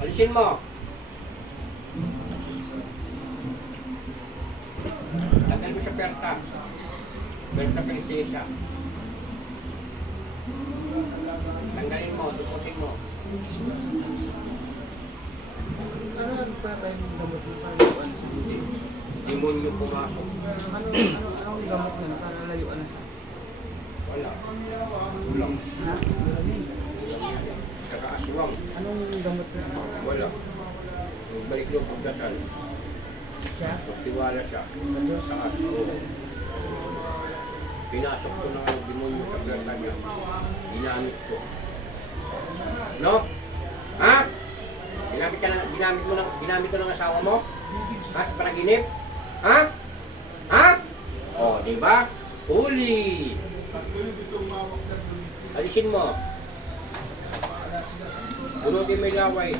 Alisin mo. Tanggal mo sa perta. Perta prinsesa. Tanggalin mo, duputin mo. Ano nagpapay ng gamot mo para layuan? Demonyo pumasok. Anong gamot niya para layuan? Wala. Ulang. Ha? Malamig. Saka aswang. Anong gamot niya? Wala. Balik loob pagdasal. Siya? Magtiwala siya. Sa aswang. Pinasok ko ng demonyo sa perta niya. Ginamit ko. No? Ha? Ginamit ko ng asawa mo? Ha? Sa panaginip? Ha? Ha? O, di ba? Huli! Alisin mo. Bunutin mo yung laway.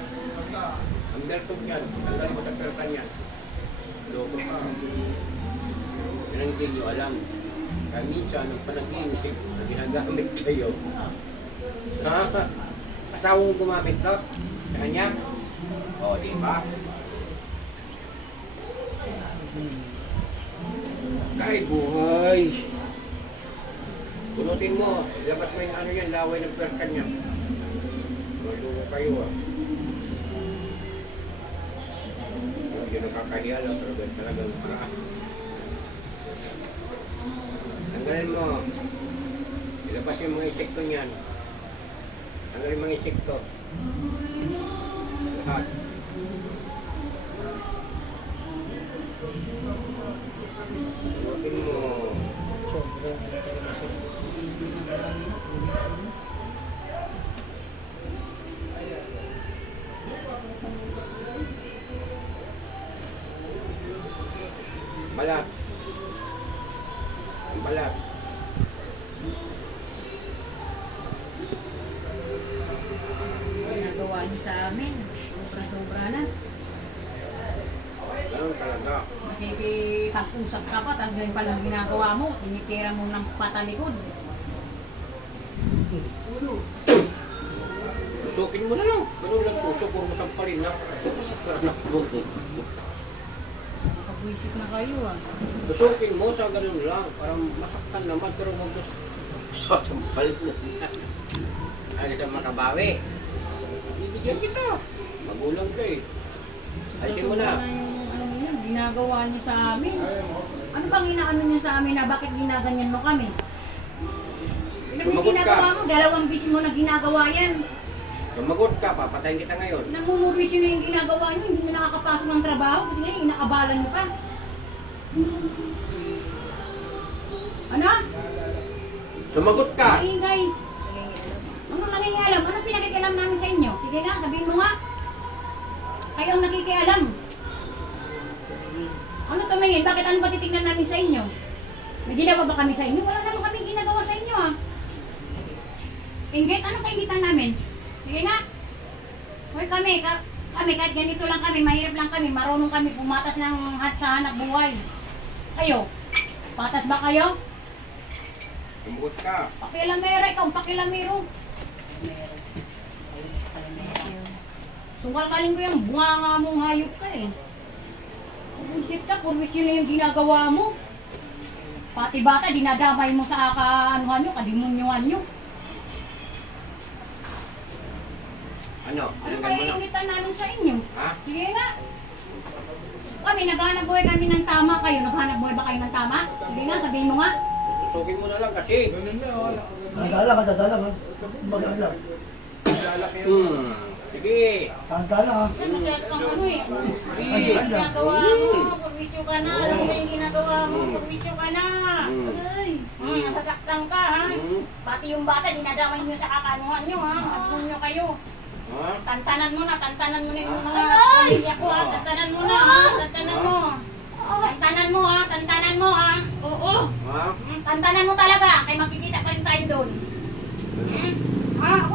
Ang bertog yan. Tanggalin mo sa perta niyan. Loko ka. Yan ang hindi nyo alam. Kamisa ng panaginip na ginagamit kayo. Ha? Asawa mo gumamit to? Sa kanya? O, di ba? Ay, buhay! Bunutin mo. Ilabas mo yung ano yan, laway ng perka niya. Maluwa kayo ah. Yun ang kakahiya lang, pero ganun talagang paraan. Tanggalin mo. Ilabas yung mga insekto niyan. Tanggalin yung mga insekto. Lahat. Bunutin mo. Sobra. Balat. Ang balat. Ginagawa niyo sa amin. Sobra-sobra na. Ganun talaga. Makikipag-usap ka pa, tanggalin pa lang ginagawa mo. Tinitira mo ng patalikod. Tusukin mo na lang. Ganun lang tusok. Huwag mo sampalin na. Anak mo. Nakapwisip na kayo ah. Tusukin mo sa ganun lang. Parang masaktan naman. Pero huwag mo sa sampalin na. Ay, sa makabawi. Bibigyan kita. Magulang ka eh. Alisin mo na. Sobra yung ano niya, ginagawa niyo sa amin. Ano bang inaano niyo sa amin na bakit ginaganyan mo kami? Ano yung Sumagot ka. ginagawa mo? 2 beses mo na ginagawa yan. Tumagot ka. Papatayin kita ngayon. Namumurisyo na yung ginagawa niyo, hindi na nakakapasok ng trabaho. Kasi nga, inakabalan niyo pa. Ano? Sumagot ka. Maingay. Ano nangingialam? Ano pinakikialam namin sa inyo? Sige nga, sabihin mo nga. Kayo ang nakikialam. Ano tumingin? Bakit ano ba titignan namin sa inyo? May ginawa ba kami sa inyo? Wala naman kami ginagawa sa inyo ah. Inggit? Anong kaingitan namin? Sige nga. Hoy kami kahit ganito lang kami, mahirap lang kami, marunong kami pumatas ng sa hanap buhay. Kayo? Patas ba kayo? Sumagot ka. Pakilamera, ikaw ang pakilamero. Sungkalkalin ko yung bunganga mong hayop ka eh. Isip ka, purwis yun na yung ginagawa mo. Pati bata, dinadamay mo sa kaanuhan nyo, kadimunyuhan nyo. Ano? Ano Tinanggal mo kaya na. initan namin sa inyo? Ha? Sige nga. Kami, naghanap buhay kami ng tama kayo. Naghanap buhay ba kayo ng tama? Sige nga, sabihin mo nga. Tusukin mo na lang kasi. Dadala ka, dadala ka. Magaglag. Sige. Dadala ka. Ano siya kang ano eh? Sige. Yung ginagawa mo, purwisyo ka na. Alam mo yung ginagawa mo, purwisyo ka na. Ay, nasasaktan ka ha. Pati yung bata, dinadamay nyo sa kakanuhan nyo ha. Matulong nyo kayo. Ha? Tantanan mo na yung mga pamilya ko ha. Tantanan mo na ha. Tantanan mo. Tantanan mo ha. Tantanan mo ha. Oo. Ha? Tantanan mo talaga. Kaya makikita pa rin tayo doon. Ha? Ako,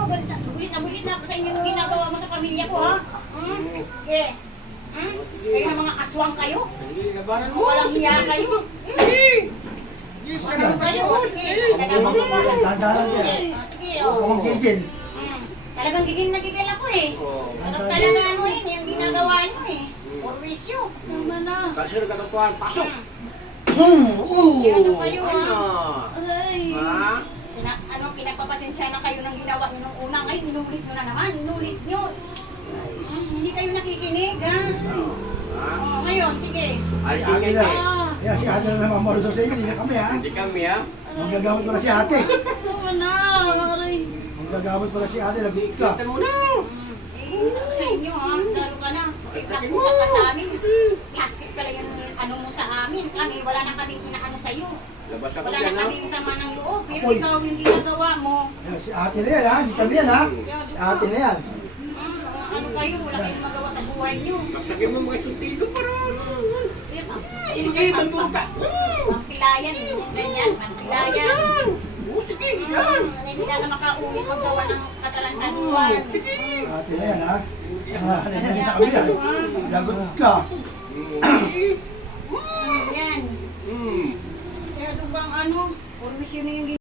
bulit na ako sa inyo yung ginagawa mo sa pamilya ko ha. Okay. Kaya mga aswang kayo. Sige, labanan mo. Walang hiya kayo. Yes, Walang kayo. Sige. Dadala ka. Sige. Huwag kang gigil. Talagang gigil na gigil ako eh. Oh. Sarap talaga ano perwisyo. Tama na. Kasi nagkatotohan, pasok! Ano kayo, Ano? Aray. Ha? Pinagpapasensya na kayo ng ginawa nyo nung una. Ngayon, inulit nyo na naman. Inulit nyo. Hindi kayo nakikinig, ha? Ano? Ha? Ngayon, sige. Alisin ate nga na. eh. Kaya si ate na naman malusog sa inyo, hindi na kami ha. Hindi kami ha? Magagamot pala si ate. Tama na. Aray. Magagamot pala si ate, lagot ka. Kita mo na! Sa inyo, ha? Lalo ka na. Ipakusap ka sa amin. Plastic pala yung ano mo sa amin. Kami, wala na kaming inaano sa'yo. Labas ako Wala dyan na ha? kaming sama ng loob. Pero Apoy. ikaw yung ginagawa mo. Yan, si ate na yan ha, hindi kami yan ha. Si ate na yan. Ano kayo? Wala kayong magawa sa buhay nyo. Magsagay mo mga sutido para. Sige, banduro ka. Pampilayan, ganyan. Pampilayan. Oo, sige, yan. Hindi na makauwi maggawa ng katalantaduan. Ate na yan ha. Hindi na kami yan. Lagot ka. Sige. Yan. Hmm. Masyado bang ano? Purwisyo na yung